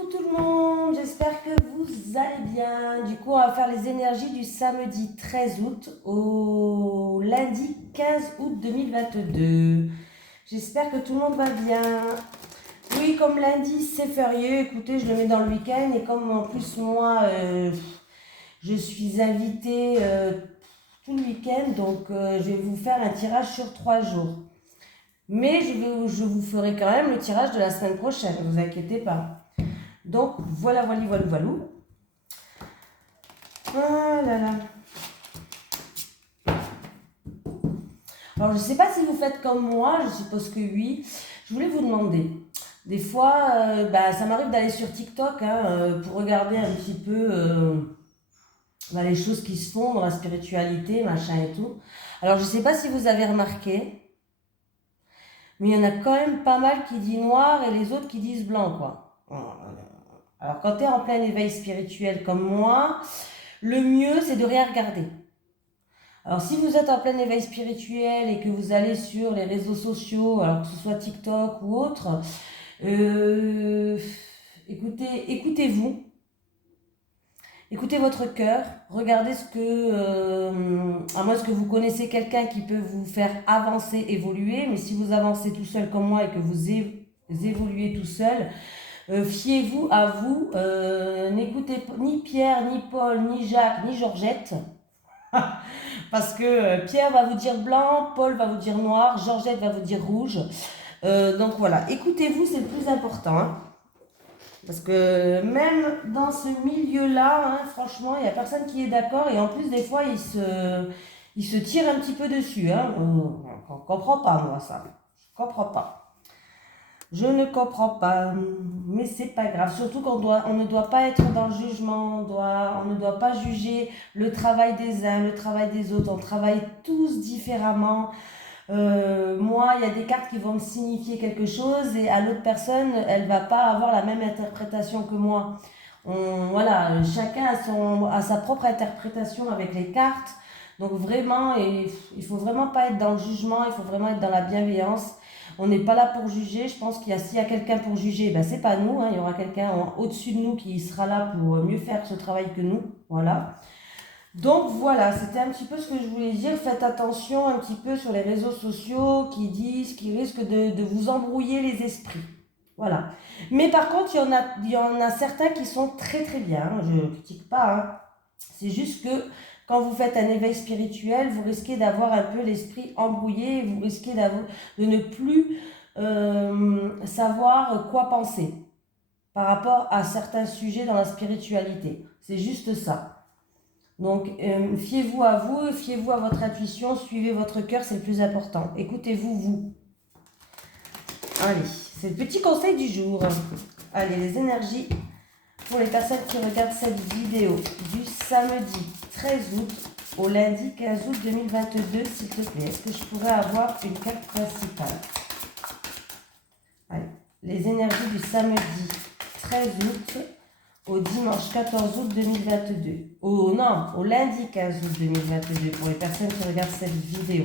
Coucou tout le monde, j'espère que vous allez bien. Du coup, on va faire les énergies du samedi 13 août au lundi 15 août 2022. J'espère que tout le monde va bien. Oui, comme lundi c'est férié, écoutez, je le mets dans le week-end et comme en plus moi, je suis invitée tout le week-end, donc je vais vous faire un tirage sur 3 jours. Mais je vous ferai quand même le tirage de la semaine prochaine, ne vous inquiétez pas. Donc voilà, voilà, voilà, voilà. Ah là là. Alors je ne sais pas si vous faites comme moi, je suppose que oui. Je voulais vous demander. Des fois, ça m'arrive d'aller sur TikTok pour regarder un petit peu les choses qui se font dans la spiritualité, machin et tout. Alors je ne sais pas si vous avez remarqué, mais il y en a quand même pas mal qui disent noir et les autres qui disent blanc, quoi. Alors quand tu es en plein éveil spirituel comme moi, le mieux c'est de rien regarder. Alors si vous êtes en plein éveil spirituel et que vous allez sur les réseaux sociaux, alors que ce soit TikTok ou autre, euh, écoutez-vous, écoutez votre cœur, regardez à moins que vous connaissez quelqu'un qui peut vous faire avancer, évoluer, mais si vous avancez tout seul comme moi et que vous évoluez tout seul, fiez-vous à vous, n'écoutez ni Pierre, ni Paul, ni Jacques, ni Georgette. Parce que Pierre va vous dire blanc, Paul va vous dire noir, Georgette va vous dire rouge. Donc voilà, écoutez-vous, c'est le plus important. Hein. Parce que même dans ce milieu-là, hein, franchement, il n'y a personne qui est d'accord. Et en plus, des fois, ils se tirent un petit peu dessus. Hein. On ne comprend pas, moi, ça. Je ne comprends pas. Je ne comprends pas, mais c'est pas grave. Surtout on ne doit pas être dans le jugement, on ne doit pas juger le travail des uns, le travail des autres. On travaille tous différemment. Moi, il y a des cartes qui vont me signifier quelque chose et à l'autre personne, elle va pas avoir la même interprétation que moi. Voilà, chacun a sa propre interprétation avec les cartes. Donc vraiment, il faut vraiment pas être dans le jugement, il faut vraiment être dans la bienveillance. On n'est pas là pour juger. Je pense s'il y a quelqu'un pour juger, ben c'est pas nous. Hein. Il y aura quelqu'un au-dessus de nous qui sera là pour mieux faire ce travail que nous. Voilà. Donc voilà, c'était un petit peu ce que je voulais dire. Faites attention un petit peu sur les réseaux sociaux qui risquent de vous embrouiller les esprits. Voilà. Mais par contre, il y en a certains qui sont très très bien. Hein. Je ne critique pas. Hein. C'est juste que quand vous faites un éveil spirituel, vous risquez d'avoir un peu l'esprit embrouillé, vous risquez de ne plus savoir quoi penser par rapport à certains sujets dans la spiritualité. C'est juste ça. Donc, fiez-vous à vous, fiez-vous à votre intuition, suivez votre cœur, c'est le plus important. Écoutez-vous, vous. Allez, c'est le petit conseil du jour. Allez, les énergies pour les personnes qui regardent cette vidéo du samedi 13 août au lundi 15 août 2022, s'il te plaît. Est-ce que je pourrais avoir une carte principale? Allez, les énergies du samedi 13 août au dimanche 14 août 2022. Au lundi 15 août 2022 pour les personnes qui regardent cette vidéo.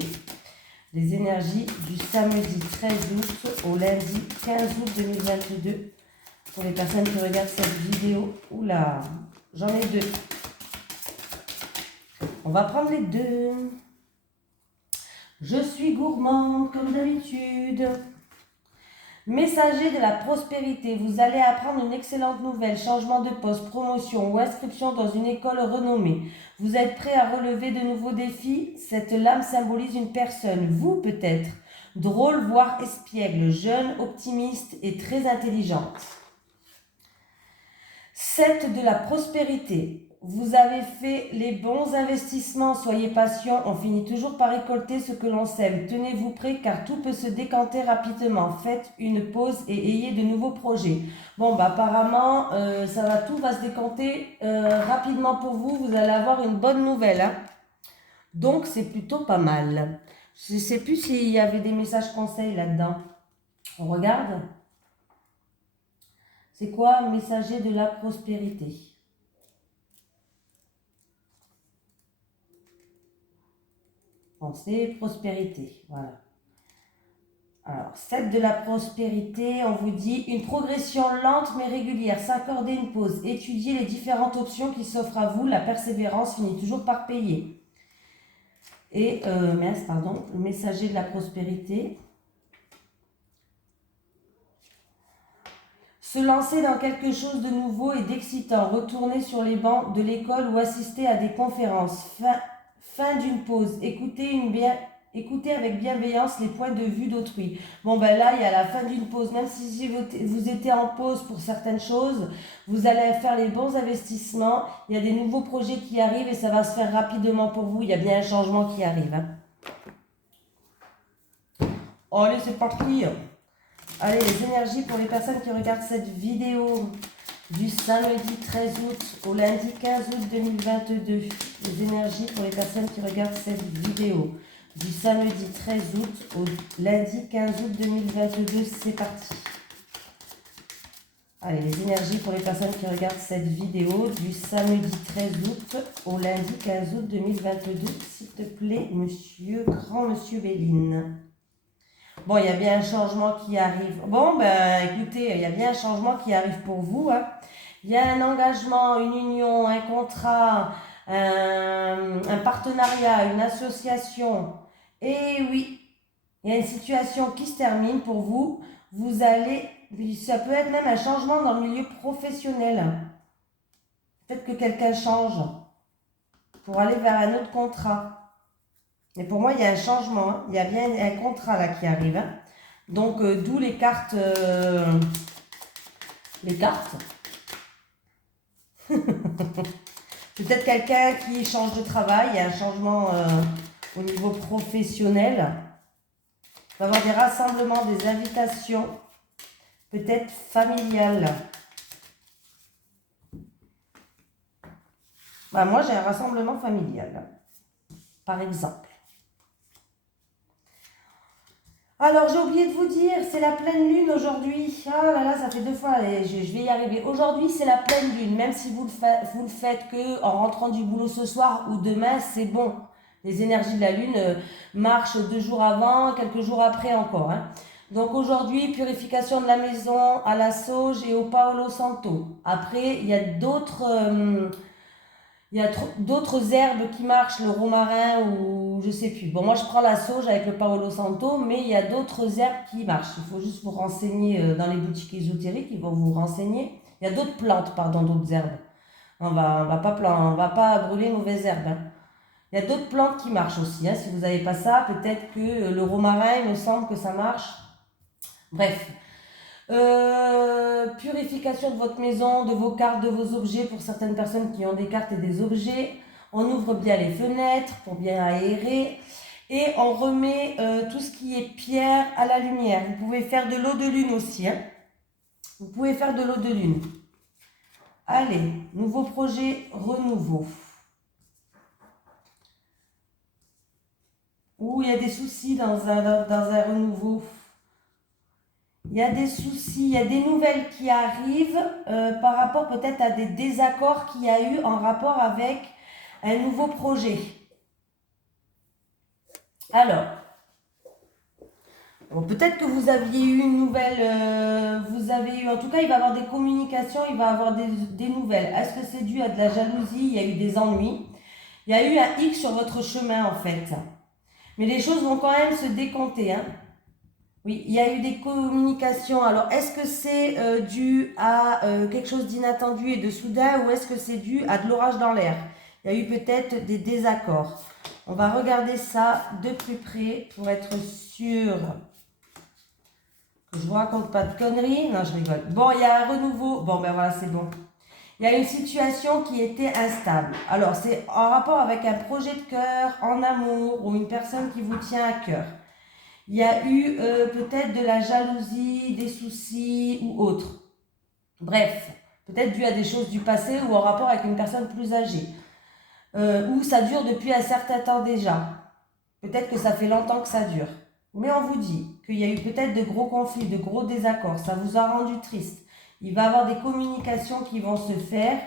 Les énergies du samedi 13 août au lundi 15 août 2022 pour les personnes qui regardent cette vidéo. Oula, j'en ai deux. On va prendre les deux. Je suis gourmande comme d'habitude. Messager de la prospérité, vous allez apprendre une excellente nouvelle, changement de poste, promotion ou inscription dans une école renommée. Vous êtes prêt à relever de nouveaux défis? Cette lame symbolise une personne, vous peut-être, drôle voire espiègle, jeune, optimiste et très intelligente. 7 de la prospérité. Vous avez fait les bons investissements, soyez patient, on finit toujours par récolter ce que l'on sème. Tenez-vous prêts car tout peut se décanter rapidement. Faites une pause et ayez de nouveaux projets. Bon, apparemment, tout va se décanter rapidement pour vous. Vous allez avoir une bonne nouvelle. Hein. Donc, c'est plutôt pas mal. Je ne sais plus s'il y avait des messages conseils là-dedans. On regarde. C'est quoi messager de la prospérité? Pensée, prospérité, voilà. Alors, 7 de la prospérité, on vous dit une progression lente mais régulière, s'accorder une pause, étudier les différentes options qui s'offrent à vous, la persévérance finit toujours par payer. Et, le messager de la prospérité. Se lancer dans quelque chose de nouveau et d'excitant, retourner sur les bancs de l'école ou assister à des conférences. Fin d'une pause, écoutez avec bienveillance les points de vue d'autrui. Bon ben là, il y a la fin d'une pause. Même si vous étiez en pause pour certaines choses, vous allez faire les bons investissements. Il y a des nouveaux projets qui arrivent et ça va se faire rapidement pour vous. Il y a bien un changement qui arrive. Hein. Oh, allez, c'est parti. Allez, les énergies pour les personnes qui regardent cette vidéo du samedi 13 août au lundi 15 août 2022. Les énergies pour les personnes qui regardent cette vidéo du samedi 13 août au lundi 15 août 2022. C'est parti. Allez, les énergies pour les personnes qui regardent cette vidéo du samedi 13 août au lundi 15 août 2022. S'il te plaît, grand monsieur Béline. Bon, il y a bien un changement qui arrive. Bon, ben écoutez, il y a bien un changement qui arrive pour vous. Hein. Il y a un engagement, une union, un contrat, un partenariat, une association. Et oui, il y a une situation qui se termine pour vous. Vous allez, ça peut être même un changement dans le milieu professionnel. Peut-être que quelqu'un change pour aller vers un autre contrat. Et pour moi, il y a un changement. Hein. Il y a bien un contrat là qui arrive. Hein. Donc, d'où les cartes. Les cartes. Peut-être quelqu'un qui change de travail. Il y a un changement au niveau professionnel. Il va y avoir des rassemblements, des invitations. Peut-être familiales. Bah, moi, j'ai un rassemblement familial. Par exemple. Alors, j'ai oublié de vous dire, c'est la pleine lune aujourd'hui. Ah là là, ça fait 2 fois, et je vais y arriver. Aujourd'hui, c'est la pleine lune, même si vous le faites que en rentrant du boulot ce soir ou demain, c'est bon. Les énergies de la lune marchent 2 jours avant, quelques jours après encore. Hein. Donc aujourd'hui, purification de la maison à la sauge et au Paolo Santo. Après, il y a d'autres herbes qui marchent, le romarin ou je sais plus. Bon, moi je prends la sauge avec le Paolo Santo, mais il y a d'autres herbes qui marchent. Il faut juste vous renseigner dans les boutiques ésotériques, ils vont vous renseigner. Il y a d'autres plantes, pardon, d'autres herbes. On va pas brûler mauvaises herbes. Hein. Il y a d'autres plantes qui marchent aussi. Hein. Si vous n'avez pas ça, peut-être que le romarin, il me semble que ça marche. Bref. Purification de votre maison, de vos cartes, de vos objets pour certaines personnes qui ont des cartes et des objets. On ouvre bien les fenêtres pour bien aérer et on remet tout ce qui est pierre à la lumière. Vous pouvez faire de l'eau de lune aussi. Hein. Vous pouvez faire de l'eau de lune. Allez, nouveau projet, renouveau. Ouh, il y a des soucis dans un renouveau. Il y a des soucis, il y a des nouvelles qui arrivent par rapport peut-être à des désaccords qu'il y a eu en rapport avec un nouveau projet. Alors, bon, peut-être que vous aviez eu une nouvelle, en tout cas il va y avoir des communications, il va y avoir des nouvelles. Est-ce que c'est dû à de la jalousie? Il y a eu des ennuis. Il y a eu un X sur votre chemin en fait. Mais les choses vont quand même se décompter. Hein. Oui, il y a eu des communications. Alors, est-ce que c'est dû à quelque chose d'inattendu et de soudain ou est-ce que c'est dû à de l'orage dans l'air? Il y a eu peut-être des désaccords. On va regarder ça de plus près pour être sûr que je ne vous raconte pas de conneries. Non, je rigole. Bon, il y a un renouveau. Bon, ben voilà, c'est bon. Il y a une situation qui était instable. Alors, c'est en rapport avec un projet de cœur, en amour ou une personne qui vous tient à cœur. Il y a eu peut-être de la jalousie, des soucis ou autre. Bref, peut-être dû à des choses du passé ou en rapport avec une personne plus âgée. Ou ça dure depuis un certain temps déjà. Peut-être que ça fait longtemps que ça dure. Mais on vous dit qu'il y a eu peut-être de gros conflits, de gros désaccords. Ça vous a rendu triste. Il va y avoir des communications qui vont se faire.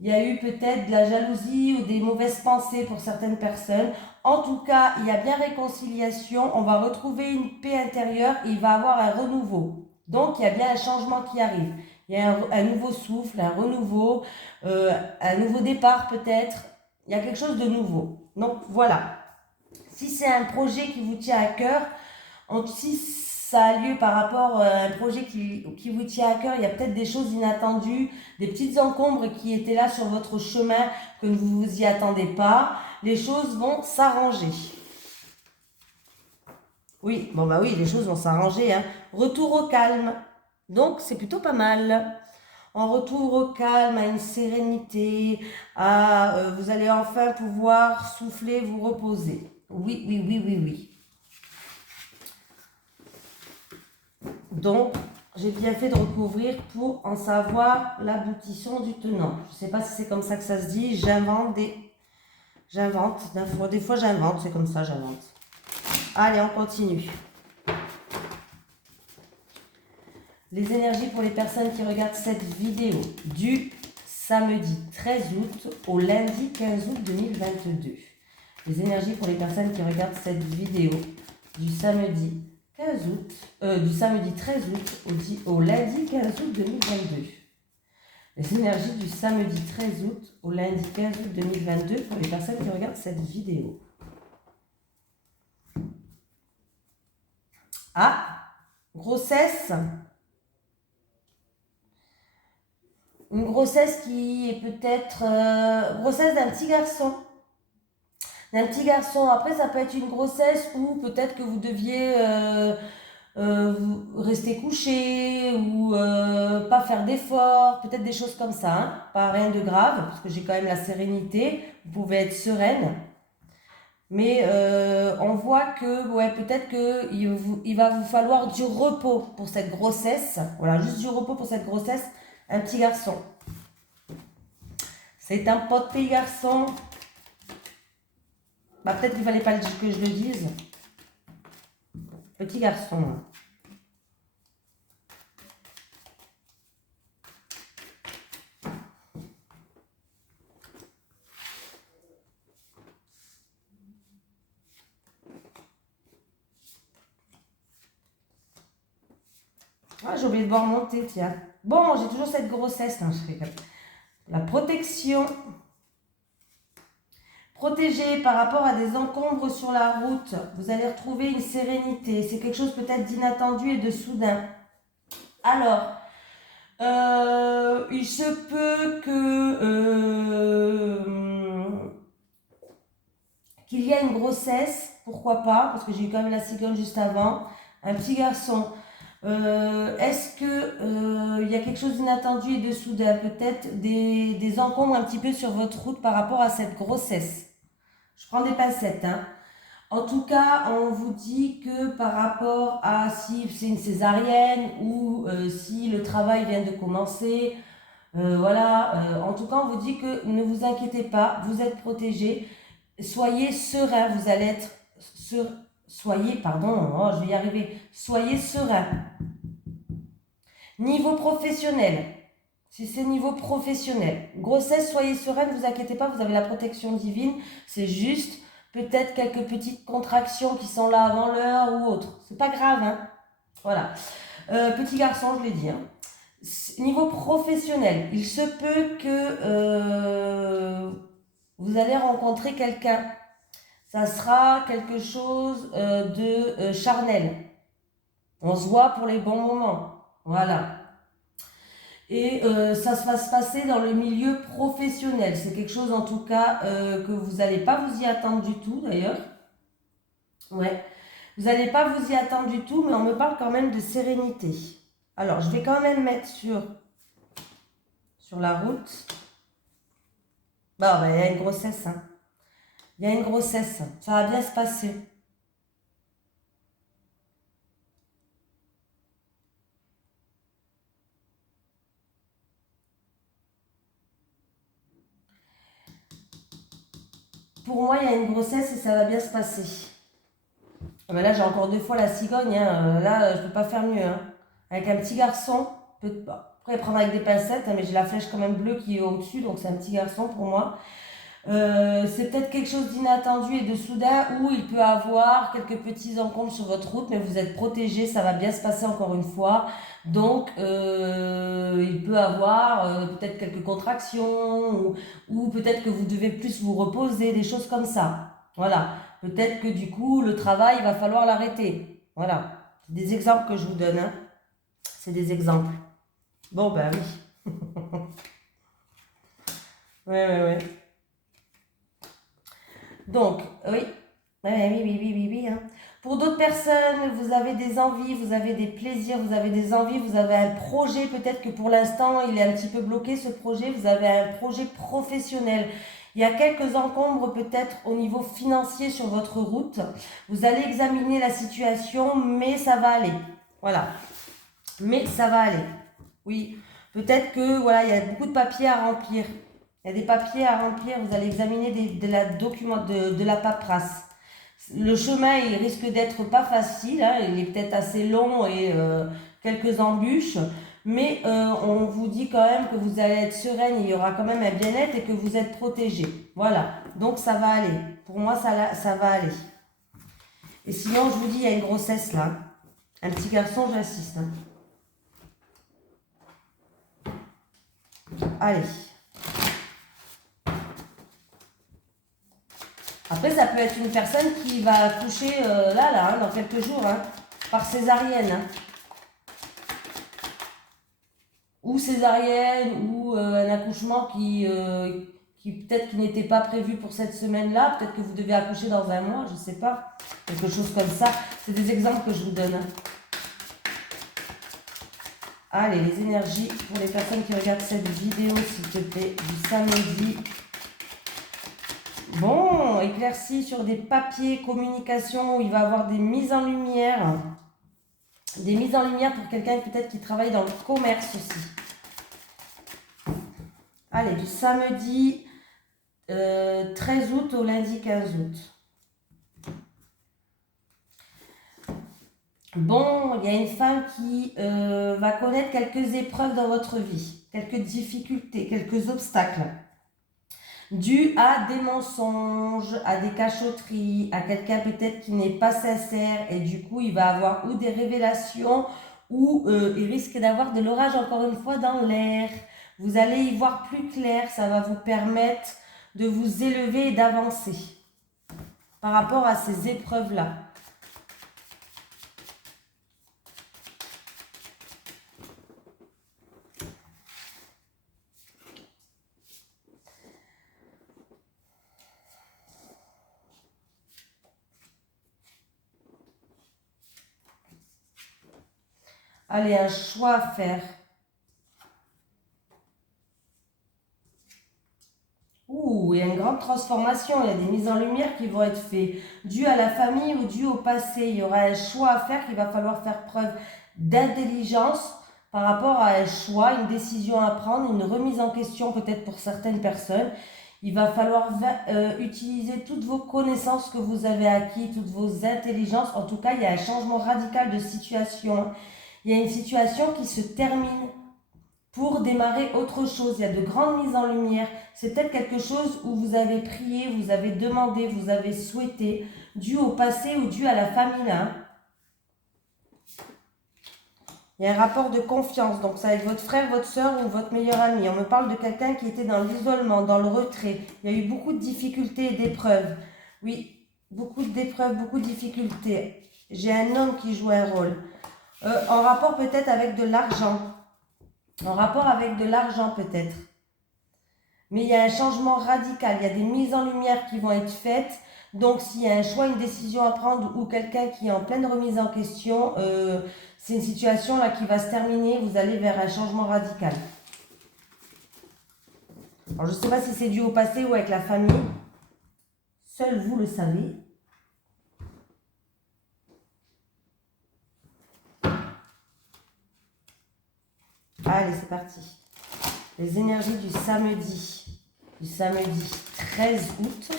Il y a eu peut-être de la jalousie ou des mauvaises pensées pour certaines personnes. En tout cas, il y a bien réconciliation. On va retrouver une paix intérieure et il va y avoir un renouveau. Donc, il y a bien un changement qui arrive. Il y a un nouveau souffle, un renouveau, un nouveau départ peut-être. Il y a quelque chose de nouveau. Donc, voilà. Si c'est un projet qui vous tient à cœur, si ça a lieu par rapport à un projet qui vous tient à cœur, il y a peut-être des choses inattendues, des petites encombres qui étaient là sur votre chemin que vous vous y attendez pas. Les choses vont s'arranger. Oui, bon bah oui, les choses vont s'arranger, hein. Retour au calme. Donc c'est plutôt pas mal. En retour au calme, à une sérénité, vous allez enfin pouvoir souffler, vous reposer. Oui, oui, oui, oui, oui. Donc, j'ai bien fait de recouvrir pour en savoir l'aboutissement du tenant. Je ne sais pas si c'est comme ça que ça se dit. J'invente. Des fois j'invente, c'est comme ça, j'invente. Allez, on continue. Les énergies pour les personnes qui regardent cette vidéo du samedi 13 août au lundi 15 août 2022. Les énergies pour les personnes qui regardent cette vidéo du samedi 13 août au lundi 15 août 2022. Les énergies du samedi 13 août au lundi 15 août 2022 pour les personnes qui regardent cette vidéo. Ah, grossesse. Une grossesse qui est peut-être grossesse d'un petit garçon. Après, ça peut être une grossesse où peut-être que vous deviez rester couché ou pas faire d'efforts, peut-être des choses comme ça, hein. Pas rien de grave, parce que j'ai quand même la sérénité, vous pouvez être sereine. Mais on voit que ouais, peut-être qu'il va vous falloir du repos pour cette grossesse. Voilà, juste du repos pour cette grossesse. Un petit garçon. C'est un petit garçon. Bah, peut-être qu'il ne fallait pas que je le dise. Petit garçon. Ah, j'ai oublié de voir monter, tiens. Bon, j'ai toujours cette grossesse. Non, je rigole. La protection. Protégé par rapport à des encombres sur la route. Vous allez retrouver une sérénité. C'est quelque chose peut-être d'inattendu et de soudain. Alors, il se peut qu'il y ait une grossesse, pourquoi pas, parce que j'ai eu quand même la cigogne juste avant, un petit garçon. Est-ce que il y a quelque chose d'inattendu et de soudain, peut-être des encombres un petit peu sur votre route par rapport à cette grossesse? Je prends des pincettes, hein. En tout cas, on vous dit que par rapport à si c'est une césarienne ou si le travail vient de commencer, voilà, en tout cas, on vous dit que ne vous inquiétez pas, vous êtes protégés, soyez serein, vous allez être je vais y arriver, soyez serein. Niveau professionnel, si c'est niveau professionnel, grossesse, soyez serein, ne vous inquiétez pas, vous avez la protection divine, c'est juste peut-être quelques petites contractions qui sont là avant l'heure ou autre, c'est pas grave, hein. Voilà. Petit garçon, je l'ai dit, hein. Niveau professionnel, il se peut que vous allez rencontrer quelqu'un. Ça sera quelque chose de charnel. On se voit pour les bons moments. Voilà. Et ça va se passer dans le milieu professionnel. C'est quelque chose en tout cas que vous n'allez pas vous y attendre du tout d'ailleurs. Ouais. Vous n'allez pas vous y attendre du tout, mais on me parle quand même de sérénité. Alors, je vais quand même mettre sur la route. Bah, il y a une grossesse, hein. Il y a une grossesse. Ça va bien se passer. Pour moi, il y a une grossesse et ça va bien se passer. Ah ben là, j'ai encore 2 fois la cigogne, hein. Là, je ne peux pas faire mieux, hein. Avec un petit garçon, Après, prendre avec des pincettes, hein, mais j'ai la flèche quand même bleue qui est au-dessus, donc c'est un petit garçon pour moi. C'est peut-être quelque chose d'inattendu et de soudain où il peut avoir quelques petits encombres sur votre route, mais vous êtes protégé, ça va bien se passer encore une fois. Donc, il peut avoir peut-être quelques contractions ou peut-être que vous devez plus vous reposer, des choses comme ça. Voilà. Peut-être que du coup, le travail, il va falloir l'arrêter. Voilà. C'est des exemples que je vous donne. Hein. C'est des exemples. Bon, ben oui. Ouais. Donc, oui. Oui. Hein. Pour d'autres personnes, vous avez des envies, vous avez des plaisirs, vous avez des envies, vous avez un projet, peut-être que pour l'instant, il est un petit peu bloqué ce projet, vous avez un projet professionnel. Il y a quelques encombres peut-être au niveau financier sur votre route. Vous allez examiner la situation, mais ça va aller. Voilà. Mais ça va aller. Oui. Peut-être que voilà, il y a beaucoup de papiers à remplir. Il y a des papiers à remplir. Vous allez examiner de la paperasse. Le chemin, il risque d'être pas facile. Hein, il est peut-être assez long et quelques embûches. Mais on vous dit quand même que vous allez être sereine. Il y aura quand même un bien-être et que vous êtes protégé. Voilà. Donc ça va aller. Pour moi, ça va aller. Et sinon, je vous dis, il y a une grossesse là. Un petit garçon, j'insiste. Hein. Allez. Après, ça peut être une personne qui va accoucher là, hein, dans quelques jours, hein, par césarienne. Hein. Ou césarienne, ou un accouchement qui peut-être qui n'était pas prévu pour cette semaine-là. Peut-être que vous devez accoucher dans un mois, je ne sais pas. Quelque chose comme ça. C'est des exemples que je vous donne. Hein. Allez, les énergies pour les personnes qui regardent cette vidéo, s'il te plaît, du samedi. Bon, éclairci sur des papiers, communication, où il va avoir des mises en lumière. Des mises en lumière pour quelqu'un peut-être qui travaille dans le commerce aussi. Allez, du samedi 13 août au lundi 15 août. Bon, il y a une femme qui va connaître quelques épreuves dans votre vie, quelques difficultés, quelques obstacles. Dû à des mensonges, à des cachotteries, à quelqu'un peut-être qui n'est pas sincère et du coup il va avoir ou des révélations ou il risque d'avoir de l'orage encore une fois dans l'air. Vous allez y voir plus clair, ça va vous permettre de vous élever et d'avancer par rapport à ces épreuves-là. Allez, un choix à faire. Ouh, il y a une grande transformation, il y a des mises en lumière qui vont être faites, dues à la famille ou dues au passé. Il y aura un choix à faire qu'il va falloir faire preuve d'intelligence par rapport à un choix, une décision à prendre, une remise en question peut-être pour certaines personnes. Il va falloir utiliser toutes vos connaissances que vous avez acquises, toutes vos intelligences. En tout cas, il y a un changement radical de situation. Il y a une situation qui se termine pour démarrer autre chose. Il y a de grandes mises en lumière. C'est peut-être quelque chose où vous avez prié, vous avez demandé, vous avez souhaité, dû au passé ou dû à la famille. Hein. Il y a un rapport de confiance. Donc, c'est avec votre frère, votre soeur ou votre meilleur ami. On me parle de quelqu'un qui était dans l'isolement, dans le retrait. Il y a eu beaucoup de difficultés et d'épreuves. Oui, beaucoup d'épreuves, beaucoup de difficultés. J'ai un homme qui joue un rôle. En rapport peut-être avec de l'argent. En rapport avec de l'argent peut-être. Mais il y a un changement radical. Il y a des mises en lumière qui vont être faites. Donc s'il y a un choix, une décision à prendre ou quelqu'un qui est en pleine remise en question, c'est une situation là qui va se terminer. Vous allez vers un changement radical. Alors je ne sais pas si c'est dû au passé ou avec la famille. Seul vous le savez. Allez, c'est parti. Les énergies du samedi 13 août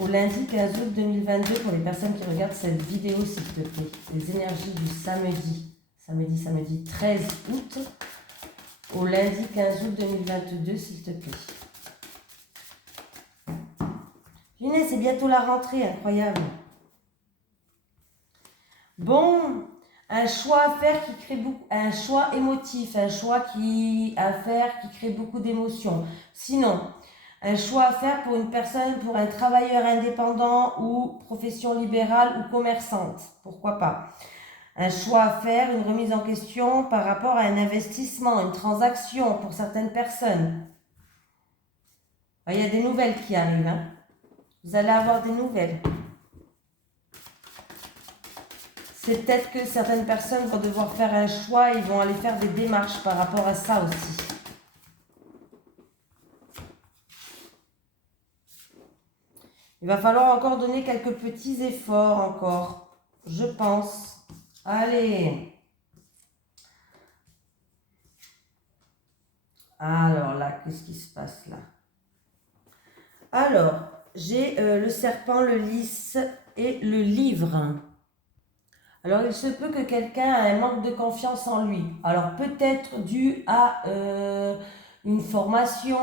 au lundi 15 août 2022 pour les personnes qui regardent cette vidéo, s'il te plaît. Les énergies du samedi 13 août au lundi 15 août 2022, s'il te plaît. Punaise, c'est bientôt la rentrée, incroyable. Bon, un choix à faire qui crée beaucoup, un choix émotif, un choix à faire qui crée beaucoup d'émotions. Sinon, un choix à faire pour une personne, pour un travailleur indépendant ou profession libérale ou commerçante. Pourquoi pas? Un choix à faire, une remise en question par rapport à un investissement, une transaction pour certaines personnes. Il y a des nouvelles qui arrivent. Hein. Vous allez avoir des nouvelles. C'est peut-être que certaines personnes vont devoir faire un choix et vont aller faire des démarches par rapport à ça aussi. Il va falloir encore donner quelques petits efforts encore, je pense. Allez. Alors là, qu'est-ce qui se passe là? Alors, j'ai le serpent, le lys et le livre. Alors, il se peut que quelqu'un ait un manque de confiance en lui. Alors, peut-être dû à une formation,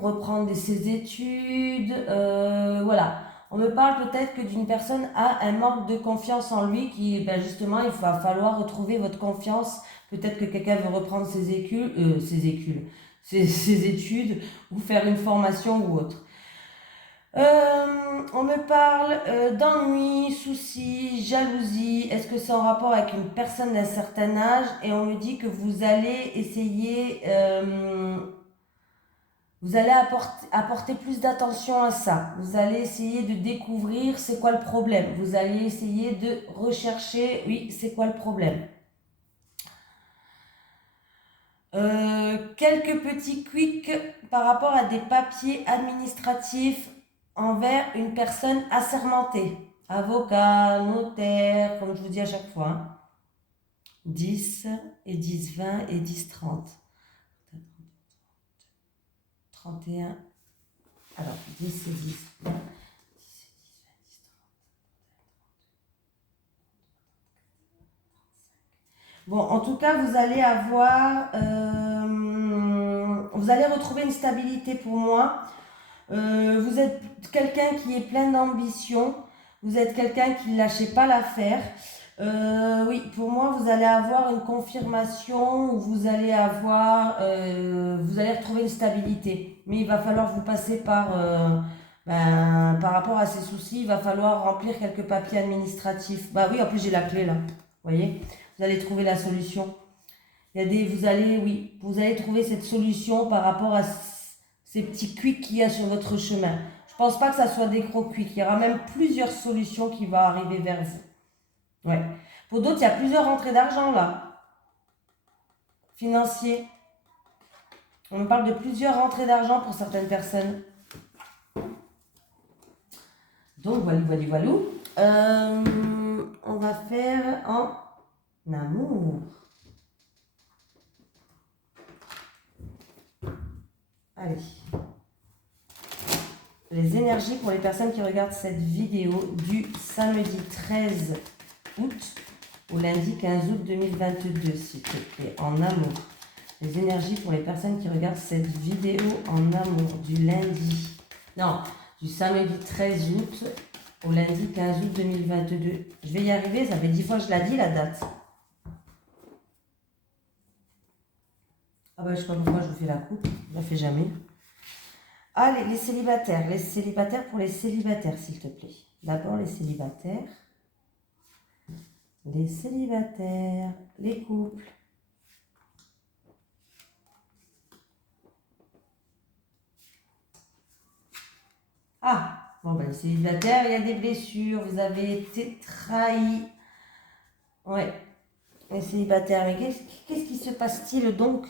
reprendre ses études, voilà. On me parle peut-être que d'une personne a un manque de confiance en lui qui, ben justement, il va falloir retrouver votre confiance. Peut-être que quelqu'un veut reprendre ses études ou faire une formation ou autre. On me parle d'ennui, soucis, jalousie. Est-ce que c'est en rapport avec une personne d'un certain âge? Et on me dit que vous allez essayer, vous allez apporter plus d'attention à ça. Vous allez essayer de découvrir c'est quoi le problème. Vous allez essayer de rechercher, oui, c'est quoi le problème. Quelques petits quicks par rapport à des papiers administratifs envers une personne assermentée. Avocat, notaire, comme je vous dis à chaque fois. Hein. 10 et 10, 20 et 10, 30. 31. Alors, 10 et 10. 20. Bon, en tout cas, vous allez avoir... vous allez retrouver une stabilité pour moi. Vous êtes quelqu'un qui est plein d'ambition. Vous êtes quelqu'un qui ne lâchez pas l'affaire. Oui, pour moi, vous allez avoir une confirmation où vous allez retrouver une stabilité. Mais il va falloir vous passer par rapport à ces soucis, il va falloir remplir quelques papiers administratifs. Bah oui, en plus j'ai la clé là. Vous voyez, vous allez trouver la solution. Vous allez trouver cette solution par rapport à ces petits quicks qu'il y a sur votre chemin. Je pense pas que ça soit des gros quicks. Il y aura même plusieurs solutions qui vont arriver vers vous. Ouais. Pour d'autres, il y a plusieurs rentrées d'argent là. Financier. On me parle de plusieurs rentrées d'argent pour certaines personnes. Donc, voilà. On va faire en amour. Allez. Les énergies pour les personnes qui regardent cette vidéo du samedi 13 août au lundi 15 août 2022, s'il te plaît, en amour. Les énergies pour les personnes qui regardent cette vidéo en amour du samedi 13 août au lundi 15 août 2022. Je vais y arriver, ça fait 10 fois que je l'ai dit la date. Ah bah je sais pas pourquoi je vous fais la coupe, je la fais jamais. Allez, les célibataires pour les célibataires, s'il te plaît. D'abord les célibataires, les couples. Ah, bon ben les célibataires, il y a des blessures, vous avez été trahis. Ouais, les célibataires, mais qu'est-ce qui se passe-t-il donc?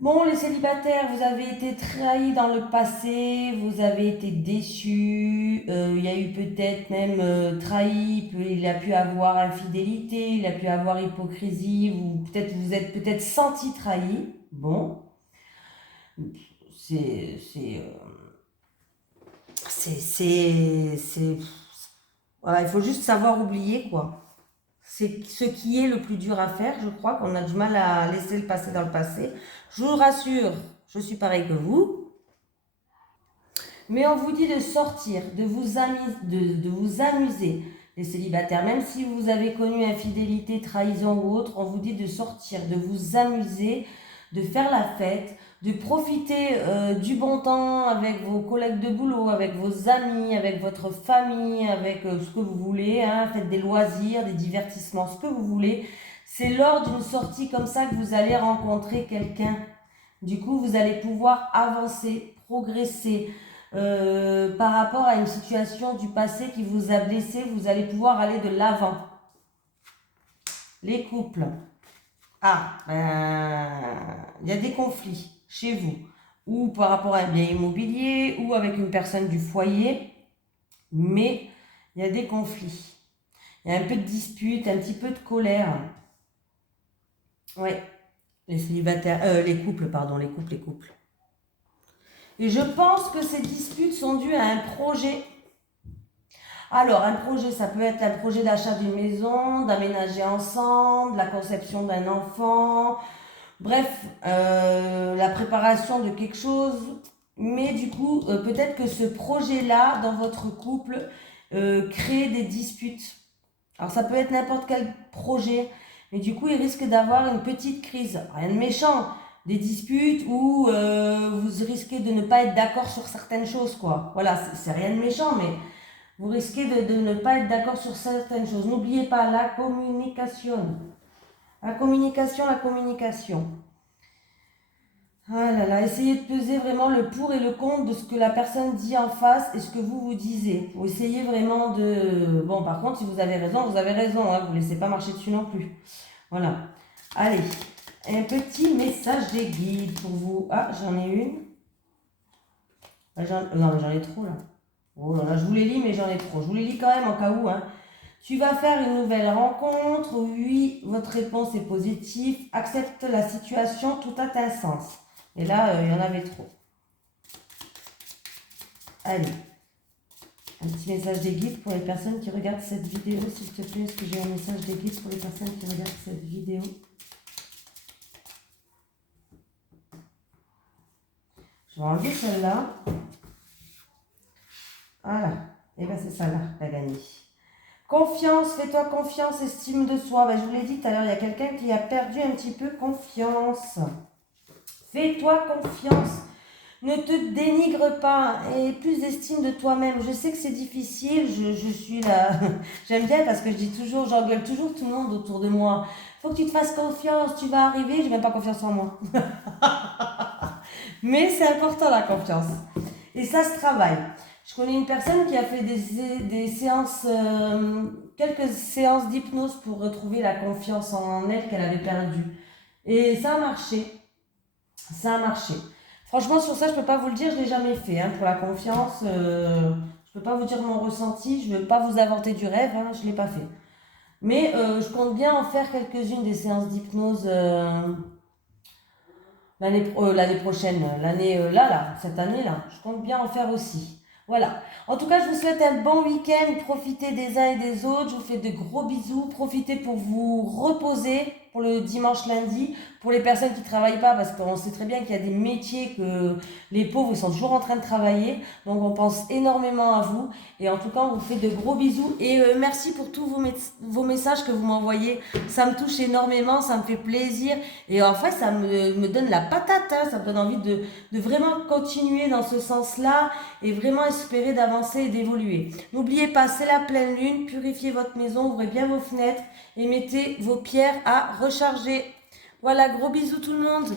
Bon, les célibataires, vous avez été trahis dans le passé, vous avez été déçus, il y a eu peut-être même trahi, il a pu avoir infidélité, il a pu avoir hypocrisie, ou peut-être vous êtes peut-être senti trahi. Bon, voilà, il faut juste savoir oublier quoi. C'est ce qui est le plus dur à faire, je crois qu'on a du mal à laisser le passé dans le passé. Je vous rassure, je suis pareil que vous. Mais on vous dit de sortir, de vous amuser, les célibataires. Même si vous avez connu infidélité, trahison ou autre, on vous dit de sortir, de vous amuser, de faire la fête, de profiter du bon temps avec vos collègues de boulot, avec vos amis, avec votre famille, avec ce que vous voulez. Hein. Faites des loisirs, des divertissements, ce que vous voulez. C'est lors d'une sortie comme ça que vous allez rencontrer quelqu'un. Du coup, vous allez pouvoir avancer, progresser. Par rapport à une situation du passé qui vous a blessé, vous allez pouvoir aller de l'avant. Les couples. Ah, il y a des conflits chez vous, ou par rapport à un bien immobilier, ou avec une personne du foyer, mais il y a des conflits. Il y a un peu de dispute, un petit peu de colère. Ouais, les célibataires, les couples, pardon, les couples. Et je pense que ces disputes sont dues à un projet. Alors, un projet, ça peut être un projet d'achat d'une maison, d'aménager ensemble, la conception d'un enfant, bref, la préparation de quelque chose. Mais du coup, peut-être que ce projet-là, dans votre couple, crée des disputes. Alors, ça peut être n'importe quel projet, mais du coup, il risque d'avoir une petite crise. Rien de méchant, des disputes où vous risquez de ne pas être d'accord sur certaines choses, quoi. Voilà, c'est rien de méchant, mais vous risquez de ne pas être d'accord sur certaines choses. N'oubliez pas la communication. La communication, la communication. Ah là là, essayez de peser vraiment le pour et le contre de ce que la personne dit en face et ce que vous disiez. Vous essayez vraiment de... Bon, par contre, si vous avez raison, hein, vous ne laissez pas marcher dessus non plus. Voilà. Allez, un petit message des guides pour vous. Ah, j'en ai une. Non, mais j'en ai trop là. Oh là là, je vous les lis, mais j'en ai trop. Je vous les lis quand même en cas où. Hein. Tu vas faire une nouvelle rencontre. Oui, votre réponse est positive. Accepte la situation, tout a un sens. Et là, il y en avait trop. Allez. Un petit message des guides pour les personnes qui regardent cette vidéo. S'il te plaît, est-ce que j'ai un message des guides pour les personnes qui regardent cette vidéo? Je vais enlever celle-là. Voilà. Et bien, c'est ça là, la gagnée. Confiance, fais-toi confiance, estime de soi. Ben, je vous l'ai dit tout à l'heure, il y a quelqu'un qui a perdu un petit peu confiance. Fais-toi confiance. Ne te dénigre pas et plus d'estime de toi-même. Je sais que c'est difficile, je suis là. J'aime bien parce que je dis toujours, j'engueule toujours tout le monde autour de moi. Faut que tu te fasses confiance, tu vas arriver, j'ai même pas confiance en moi. Mais c'est important la confiance. Et ça se travaille. Je connais une personne qui a fait des séances, quelques séances d'hypnose pour retrouver la confiance en elle qu'elle avait perdue. Et ça a marché. Ça a marché. Franchement, sur ça, je ne peux pas vous le dire, je ne l'ai jamais fait. Hein, pour la confiance, je ne peux pas vous dire mon ressenti, je ne veux pas vous inventer du rêve, hein, je ne l'ai pas fait. Mais je compte bien en faire quelques-unes des séances d'hypnose l'année prochaine, cette année-là. Je compte bien en faire aussi. Voilà. En tout cas, je vous souhaite un bon week-end. Profitez des uns et des autres. Je vous fais de gros bisous. Profitez pour vous reposer pour le dimanche, lundi. Pour les personnes qui ne travaillent pas, parce qu'on sait très bien qu'il y a des métiers que les pauvres sont toujours en train de travailler. Donc, on pense énormément à vous. Et en tout cas, on vous fait de gros bisous. Et merci pour tous vos messages que vous m'envoyez. Ça me touche énormément. Ça me fait plaisir. Et en fait, ça me donne la patate. Hein. Ça me donne envie de vraiment continuer dans ce sens-là. Et vraiment espérer d'avancer et d'évoluer. N'oubliez pas, c'est la pleine lune, purifiez votre maison, ouvrez bien vos fenêtres et mettez vos pierres à recharger. Voilà, gros bisous tout le monde.